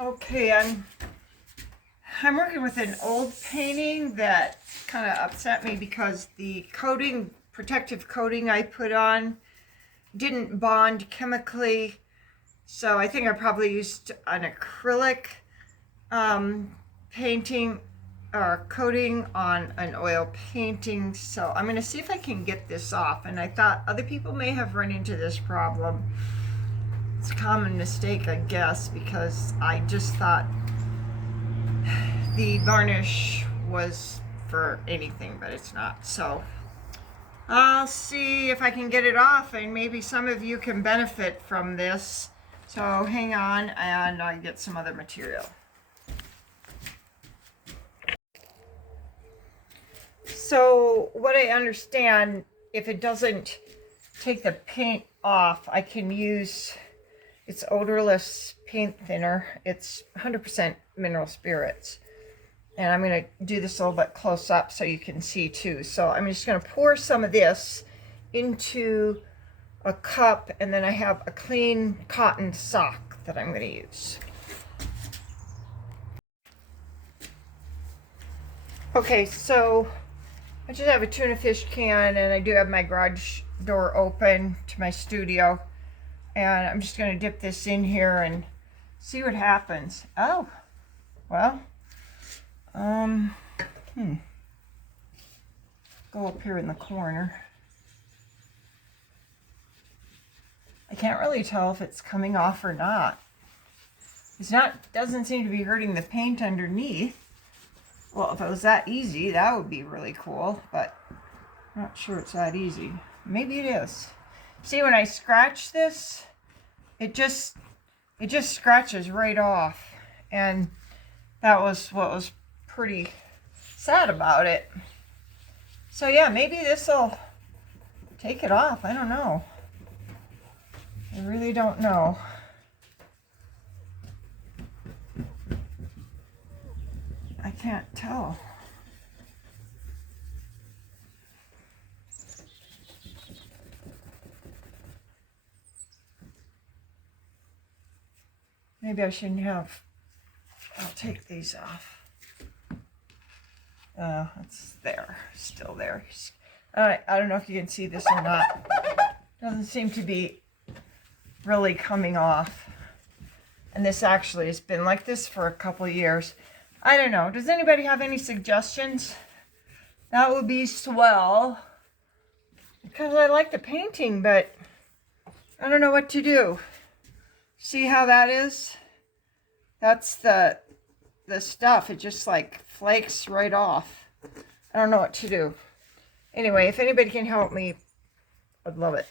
Okay, I'm working with an old painting that kind of upset me because the coating, protective coating I put on didn't bond chemically. So I think I probably used an acrylic painting or coating on an oil painting. So I'm going to see if I can get this off. And I thought other people may have run into this problem. It's a common mistake, I guess, because I just thought the varnish was for anything, but it's not. So I'll see if I can get it off, and maybe some of you can benefit from this. So hang on, and I'll get some other material. So what I understand, if it doesn't take the paint off, I can use it's odorless paint thinner. It's 100% mineral spirits. And I'm going to do this a little bit close up so you can see too. So I'm just going to pour some of this into a cup, and then I have a clean cotton sock that I'm going to use. Okay, so I just have a tuna fish can, and I do have my garage door open to my studio. And I'm just going to dip this in here and see what happens. Oh, well, go up here in the corner. I can't really tell if it's coming off or not. Doesn't seem to be hurting the paint underneath. Well, if it was that easy, that would be really cool, but I'm not sure it's that easy. Maybe it is. See, when I scratch this, it just scratches right off, and that was what was pretty sad about it. So yeah, maybe this will take it off. I don't know. I really don't know. I can't tell. Maybe I shouldn't have. I'll take these off. It's there, still there. I don't know if you can see this or not. Doesn't seem to be really coming off. And this actually has been like this for a couple of years. I don't know. Does anybody have any suggestions? That would be swell. Because I like the painting, but I don't know what to do. See how that is? That's the stuff. It just like flakes right off. I don't know what to do. Anyway, if anybody can help me, I'd love it.